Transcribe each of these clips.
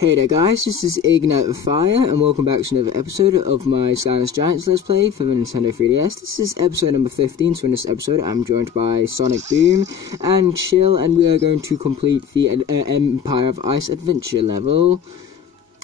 Hey there guys, this is Ignite of Fire, and welcome back to another episode of my Skylanders Giants Let's Play for the Nintendo 3DS. This is episode number 15, so in this episode I'm joined by Sonic Boom and Chill, and we are going to complete the Empire of Ice adventure level.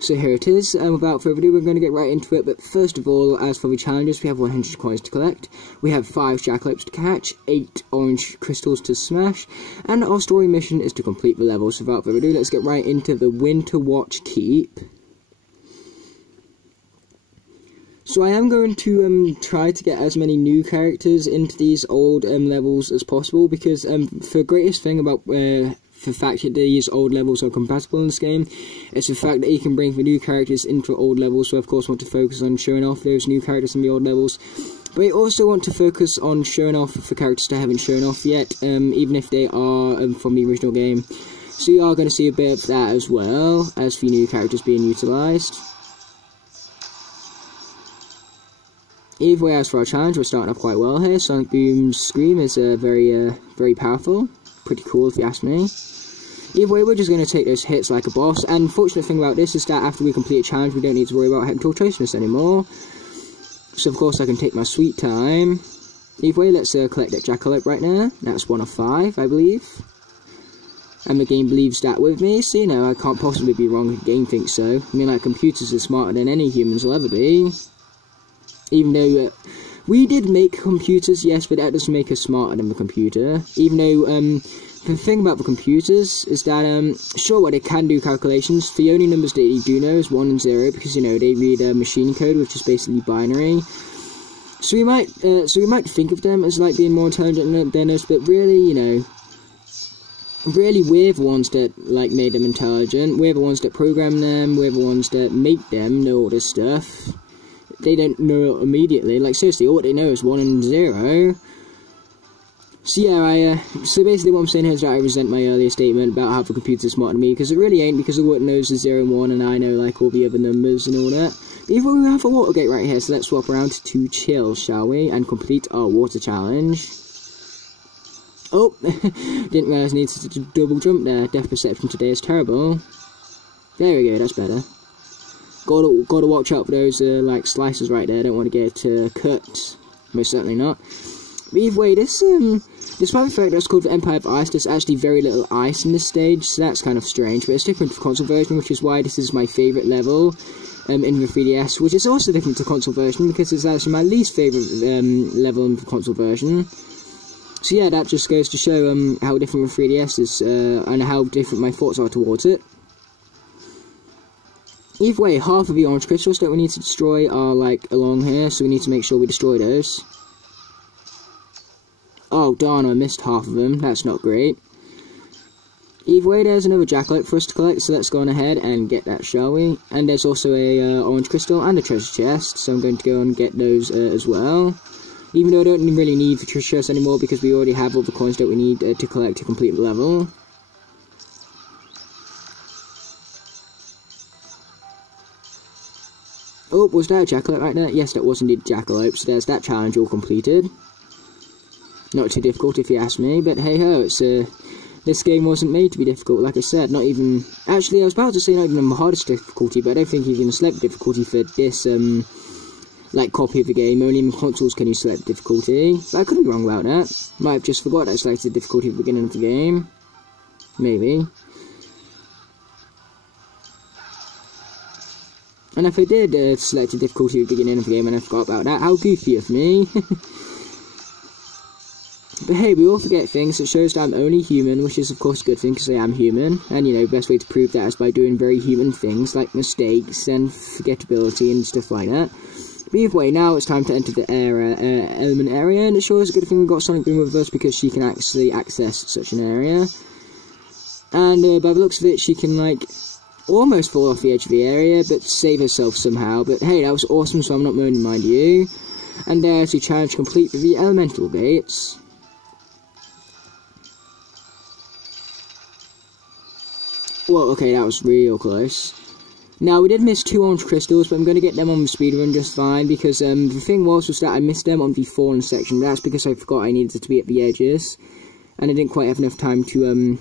So here it is, and without further ado, we're going to get right into it. But first of all, as for the challenges, we have 100 coins to collect, we have 5 jackalopes to catch, 8 orange crystals to smash, and our story mission is to complete the level. So without further ado, let's get right into the Winter Watch Keep. So I am going to try to get as many new characters into these old levels as possible, because the greatest thing about the fact that these old levels are compatible in this game, it's the fact that you can bring the new characters into old levels. So of course want to focus on showing off those new characters in the old levels, but you also want to focus on showing off the characters that haven't shown off yet, even if they are from the original game. So you are going to see a bit of that as well as the new characters being utilised. Either way, as for our challenge, we're starting off quite well here. Sonic Boom's scream is very powerful, pretty cool if you ask me. Either way, we're just going to take those hits like a boss, and the fortunate thing about this is that after we complete a challenge, we don't need to worry about Hector chasing us anymore. So of course I can take my sweet time. Either way, let's collect that jackalope right now. That's 1 of 5, I believe. And the game believes that with me, so you know, I can't possibly be wrong if the game thinks so. I mean, like, computers are smarter than any humans will ever be. Even though, we did make computers, yes, but that doesn't make us smarter than the computer. Even though, the thing about the computers is that, sure, they can do calculations. The only numbers that you do know is 1 and 0, because, you know, they read machine code, which is basically binary. So we might think of them as, like, being more intelligent than us, but really, you know, really we're the ones that, like, made them intelligent. We're the ones that program them. We're the ones that make them know all this stuff. They don't know it immediately. Like, seriously, all they know is 1 and 0. So yeah, so basically what I'm saying here is that I resent my earlier statement about how the computer's smarter than me, because it really ain't, because all it knows is 0 and 1, and I know, like, all the other numbers and all that. But either way, we have a water gate right here, so let's swap around to Chill, shall we, and complete our water challenge. Oh, didn't realise I needed to double jump there. Depth perception today is terrible. There we go, that's better. Gotta watch out for those, like, slices right there. Don't want to get cut. Most certainly not. But either way, despite the fact that it's called the Empire of Ice, there's actually very little ice in this stage, so that's kind of strange. But it's different to the console version, which is why this is my favourite level in the 3DS, which is also different to the console version, because it's actually my least favourite level in the console version. So yeah, that just goes to show how different the 3DS is, and how different my thoughts are towards it. Either way, half of the orange crystals that we need to destroy are, like, along here, so we need to make sure we destroy those. Oh, darn, I missed half of them. That's not great. Either way, there's another jackalope for us to collect, so let's go on ahead and get that, shall we? And there's also a orange crystal and a treasure chest, so I'm going to go and get those as well. Even though I don't really need the treasure chest anymore, because we already have all the coins that we need to collect to complete the level. Oh, was that a jackalope right there? Yes, that was indeed a jackalope, so there's that challenge all completed. Not too difficult if you ask me, but hey ho, it's this game wasn't made to be difficult, like I said. Not even, actually I was about to say not even the hardest difficulty, but I don't think even select difficulty for this like, copy of the game. Only in consoles can you select difficulty. But I could be wrong about that. Might have just forgot I selected difficulty at the beginning of the game. Maybe. And if I did select a difficulty at the beginning of the game and I forgot about that, how goofy of me. But hey, we all forget things. It shows that I'm only human, which is of course a good thing, because I am human. And you know, best way to prove that is by doing very human things, like mistakes and forgettability and stuff like that. But either way, now it's time to enter the element area, and it sure is a good thing we've got Sonic Boom with us, because she can actually access such an area. And by the looks of it, she can, like, almost fall off the edge of the area, but save herself somehow. But hey, that was awesome, so I'm not moaning, mind you. And there's the challenge complete for the elemental gates. Well, okay, that was real close. Now, we did miss 2 orange crystals, but I'm going to get them on the speedrun just fine, because the thing was that I missed them on the fallen section. That's because I forgot I needed to be at the edges, and I didn't quite have enough time to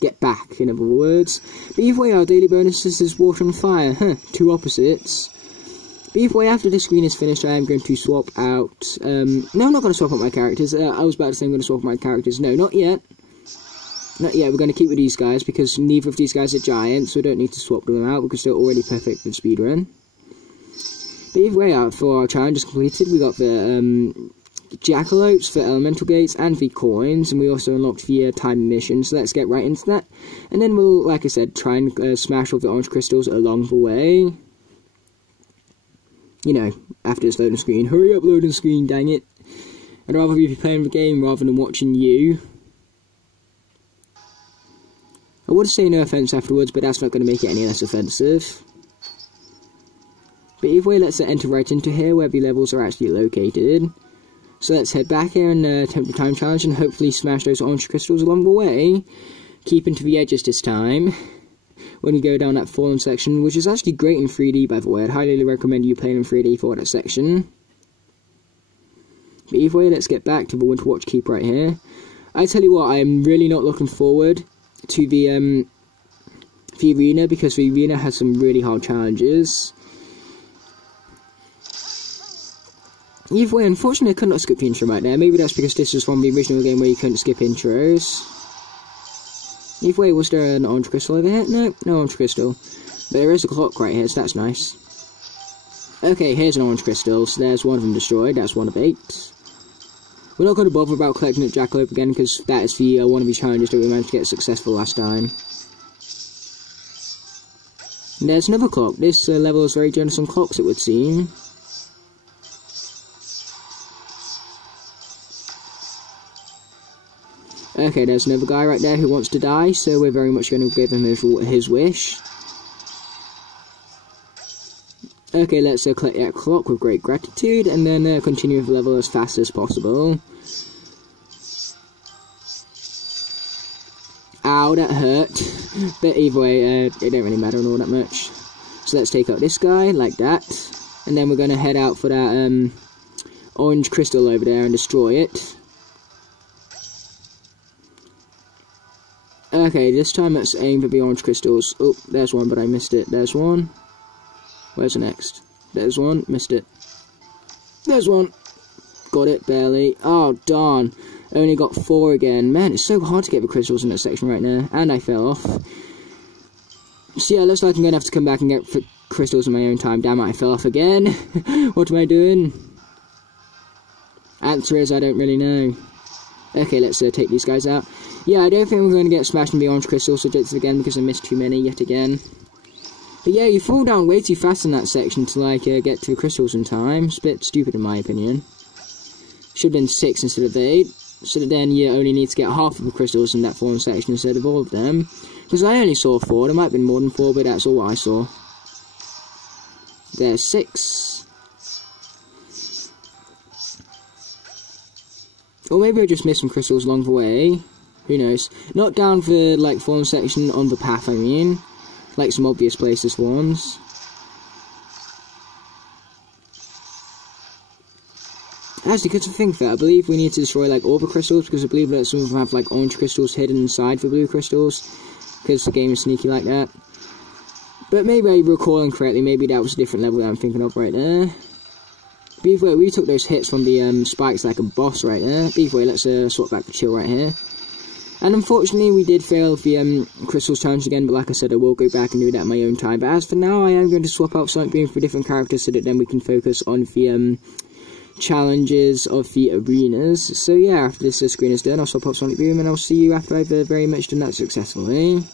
get back, in other words. But either way, our daily bonuses is water and fire. Two opposites. But either way, after this screen is finished, I am going to swap out... no, I'm not going to swap out my characters. I was about to say I'm going to swap out my characters. No, not yet. Not yet. We're going to keep with these guys, because neither of these guys are giants, so we don't need to swap them out, because they're already perfect with speedrun. But either way, for our challenge is completed, we got the jackalopes for elemental gates and the coins, and we also unlocked the time mission, so let's get right into that. And then we'll, like I said, try and smash all the orange crystals along the way. You know, after this loading screen. Hurry up, loading screen, dang it. I'd rather be playing the game rather than watching you. I would say no offence afterwards, but that's not going to make it any less offensive. But either way, let's enter right into here, where the levels are actually located. So let's head back here and attempt the time challenge, and hopefully smash those orange crystals along the way. Keeping to the edges this time, when we go down that fallen section, which is actually great in 3D, by the way. I'd highly recommend you playing in 3D for that section. But either way, let's get back to the Winter Watch Keep right here. I tell you what, I am really not looking forward to the arena, because the arena has some really hard challenges. Either way, unfortunately I could not skip the intro right there. Maybe that's because this was from the original game where you couldn't skip intros. Either way, was there an orange crystal over here? No, no orange crystal. But there is a clock right here, so that's nice. Okay, here's an orange crystal, so there's one of them destroyed. That's one of 8. We're not going to bother about collecting a jackalope again, because that is the one of the challenges that we managed to get successful last time. And there's another clock. This level is very generous on clocks, it would seem. Okay, there's another guy right there who wants to die, so we're very much going to give him his wish. Okay, let's collect that clock with great gratitude, and then continue with the level as fast as possible. Ow, that hurt. But either way, it don't really matter all that much. So let's take out this guy, like that. And then we're going to head out for that orange crystal over there and destroy it. Okay, this time let's aim for the orange crystals. Oh, there's one, but I missed it. There's one. Where's the next? There's one. Missed it. There's one. Got it, barely. Oh, darn. Only got 4 again. Man, it's so hard to get the crystals in that section right now. And I fell off. So yeah, looks like I'm going to have to come back and get crystals in my own time. Damn it, I fell off again. What am I doing? Answer is, I don't really know. Okay, let's take these guys out. Yeah, I don't think we're going to get smashed in the orange crystal subjects again, because I missed too many yet again. But yeah, you fall down way too fast in that section to like get to the crystals in time. It's a bit stupid in my opinion. Should have been 6 instead of 8. So that then you only need to get half of the crystals in that fallen section instead of all of them. Because I only saw 4. There might have been more than 4, but that's all I saw. There's 6. Or maybe I just missed some crystals along the way. Who knows? Not down the like fallen section on the path, I mean. Like some obvious places for ones. Actually, good to think that. I believe we need to destroy like all the crystals, because I believe that some of them have like orange crystals hidden inside the blue crystals, because the game is sneaky like that. But maybe I recall incorrectly, maybe that was a different level that I'm thinking of right there. But either way, we took those hits from the spikes like a boss right there. But either way, let's swap back to chill right here. And unfortunately, we did fail the crystals challenge again, but like I said, I will go back and do that at my own time. But as for now, I am going to swap out Sonic Boom for different characters, so that then we can focus on the challenges of the arenas. So yeah, after this screen is done, I'll swap out Sonic Boom, and I'll see you after I've very much done that successfully.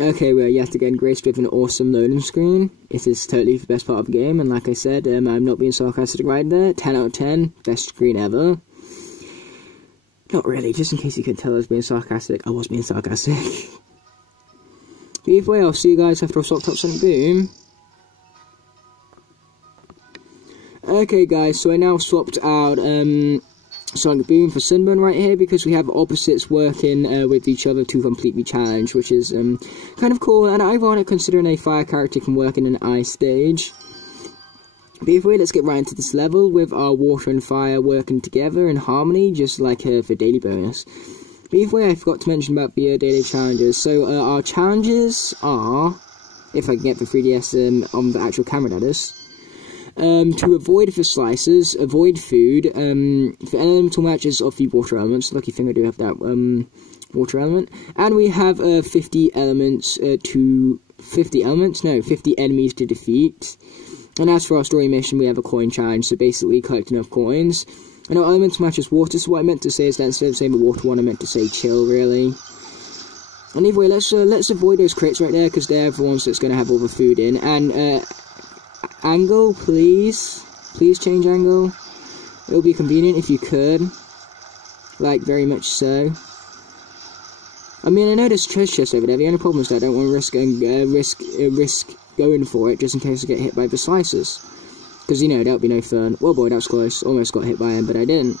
Okay, we're yet again graced with an awesome loading screen. It is totally the best part of the game, and like I said, I'm not being sarcastic right there. 10 out of 10, best screen ever. Not really, just in case you couldn't tell I was being sarcastic, I was being sarcastic. But either way, I'll see you guys after I've swapped out Sonic Boom. Okay guys, so I now swapped out Sonic Boom for Sunburn right here, because we have opposites working with each other to complete the challenge, which is kind of cool and ironic considering a fire character can work in an ice stage. But either way, let's get right into this level with our water and fire working together in harmony, just like for daily bonus. But either way, I forgot to mention about the daily challenges. So our challenges are, if I can get the 3DS on the actual camera, that is, to avoid the slices, avoid food, for elemental matches of the water elements. Lucky thing I do have that water element. And we have 50 enemies to defeat. And as for our story mission, we have a coin challenge, so basically collect enough coins. And our elemental match is water, so what I meant to say is that instead of saying the water one, I meant to say chill, really. And either way, let's avoid those crits right there, because they're the ones that's going to have all the food in. And, angle, please. Please change angle. It would be convenient if you could. Like, very much so. I mean, I know there's a treasure chest over there. The only problem is that I don't want to risk going for it, just in case I get hit by the slices. Because, you know, that would be no fun. Well, boy, that was close. Almost got hit by him, but I didn't.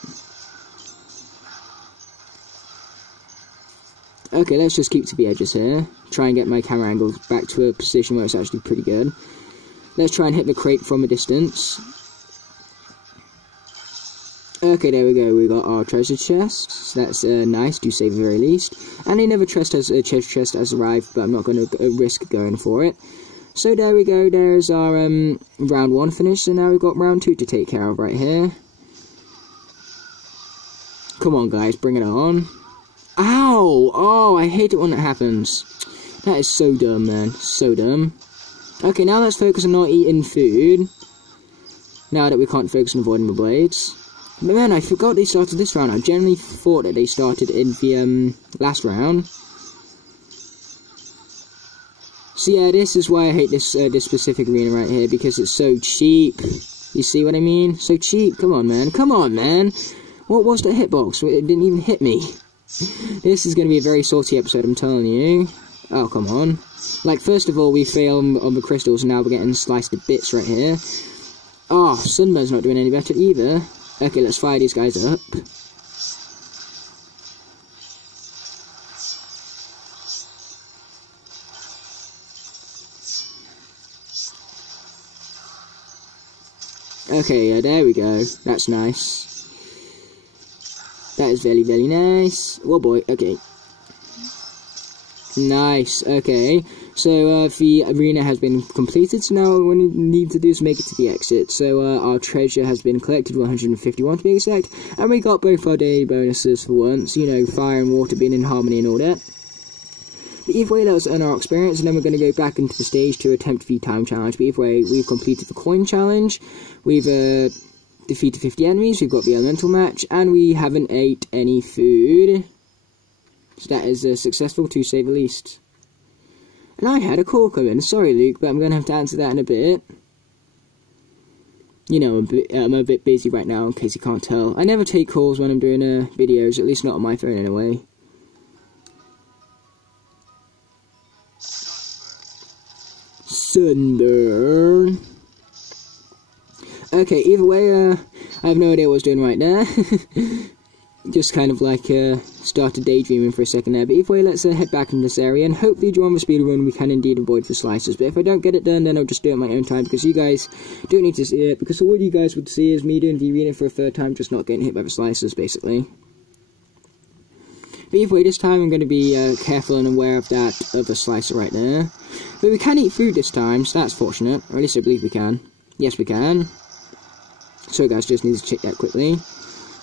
Okay, let's just keep to the edges here. Try and get my camera angle back to a position where it's actually pretty good. Let's try and hit the crate from a distance. Okay, there we go. We got our treasure chest. So that's nice, to say the very least. And another treasure chest has arrived, but I'm not going to risk going for it. So there we go. There's our round 1 finished. So now we've got round 2 to take care of right here. Come on, guys, bring it on. Ow! Oh, I hate it when that happens. That is so dumb, man. So dumb. Okay, now let's focus on not eating food. Now that we can't focus on avoiding the blades. But man, I forgot they started this round. I generally thought that they started in the last round. So yeah, this is why I hate this this specific arena right here, because it's so cheap. You see what I mean? So cheap. Come on, man. Come on, man. What was that hitbox? It didn't even hit me. This is going to be a very salty episode, I'm telling you. Oh, come on. Like, first of all, we fail on the crystals, and now we're getting sliced to bits right here. Oh, Sunburn's not doing any better either. Okay, let's fire these guys up. Okay, yeah, there we go. That's nice. That is very, very nice. Oh boy, okay. Nice, okay. So, the arena has been completed, so now what we need to do is make it to the exit. So, our treasure has been collected, 151 to be exact, and we got both our daily bonuses for once, you know, fire and water being in harmony and all that. But either way, that was our experience, and then we're going to go back into the stage to attempt the time challenge. But either way, we've completed the coin challenge, we've defeated 50 enemies, we've got the elemental match, and we haven't ate any food. So that is successful, to say the least. And I had a call come in. Sorry, Luke, but I'm going to have to answer that in a bit. You know, I'm a bit busy right now, in case you can't tell. I never take calls when I'm doing videos, at least not on my phone anyway. Sunburn. Okay, either way, I have no idea what I was doing right there. Just kind of like started daydreaming for a second there. But either way, let's head back in this area, and hopefully during the speedrun we can indeed avoid the slices. But if I don't get it done, then I'll just do it at my own time, because you guys don't need to see it, because all you guys would see is me doing the arena for a third time, just not getting hit by the slices, basically. But either way, this time I'm going to be careful and aware of that other slicer right there. But we can eat food this time, so that's fortunate, or at least I believe we can. Yes, we can. So guys, just need to check that quickly.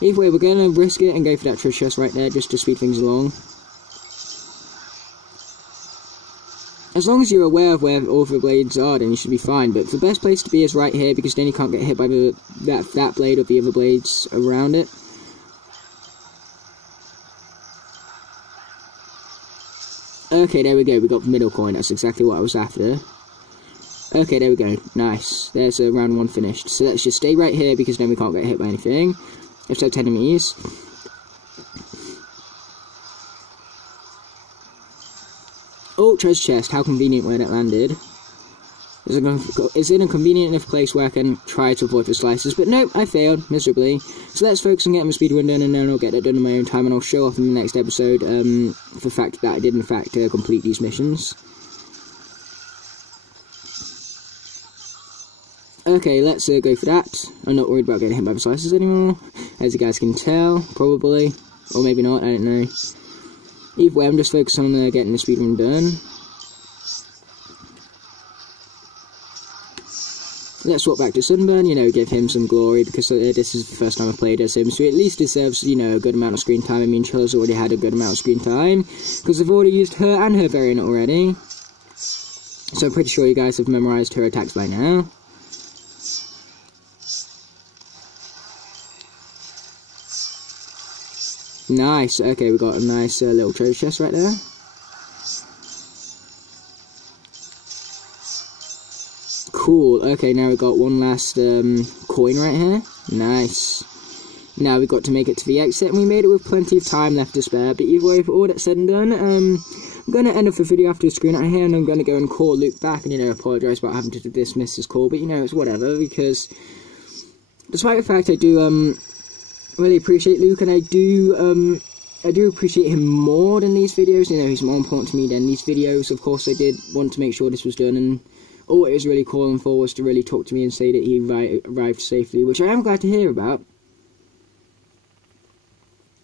Either way, we're going to risk it and go for that treasure chest right there, just to speed things along. As long as you're aware of where all the blades are, then you should be fine. But the best place to be is right here, because then you can't get hit by that blade or the other blades around it. Okay, there we go. We got the middle coin. That's exactly what I was after. Okay, there we go. Nice. There's round 1 finished. So let's just stay right here, because then we can't get hit by anything. Except enemies. Oh, treasure chest. How convenient where that landed. Is it a convenient enough place where I can try to avoid the slices? But nope, I failed miserably. So let's focus on getting my speedrun done, and then I'll get it done in my own time, and I'll show off in the next episode the fact that I did in fact complete these missions. Okay, let's go for that. I'm not worried about getting hit by the slices anymore, as you guys can tell, probably. Or maybe not, I don't know. Either way, I'm just focused on getting the speedrun done. Let's swap back to Sunburn, you know, give him some glory, because this is the first time I've played as him, so he at least deserves, you know, a good amount of screen time. I mean, Chilla's already had a good amount of screen time, because I've already used her and her variant already. So I'm pretty sure you guys have memorized her attacks by now. Nice, okay, we got a nice little treasure chest right there. Cool, okay, now we've got one last coin right here. Nice. Now we've got to make it to the exit, and we made it with plenty of time left to spare. But either way, for all that's said and done, I'm going to end off the video after the screen out here, and I'm going to go and call Luke back, and, you know, apologise about having to dismiss his call. But, you know, it's whatever, because despite the fact I do really appreciate Luke, and I do appreciate him more than these videos. You know, he's more important to me than these videos. Of course, I did want to make sure this was done, and all it was really calling for was to really talk to me and say that he arrived safely, which I am glad to hear about.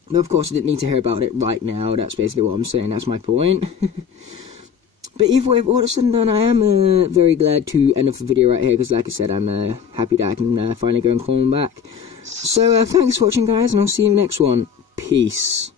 But of course, I didn't need to hear about it right now. That's basically what I'm saying. That's my point. But either way, all that's said and done, I am very glad to end off the video right here, because like I said, I'm happy that I can finally go and call him back. So, thanks for watching, guys, and I'll see you in the next one. Peace.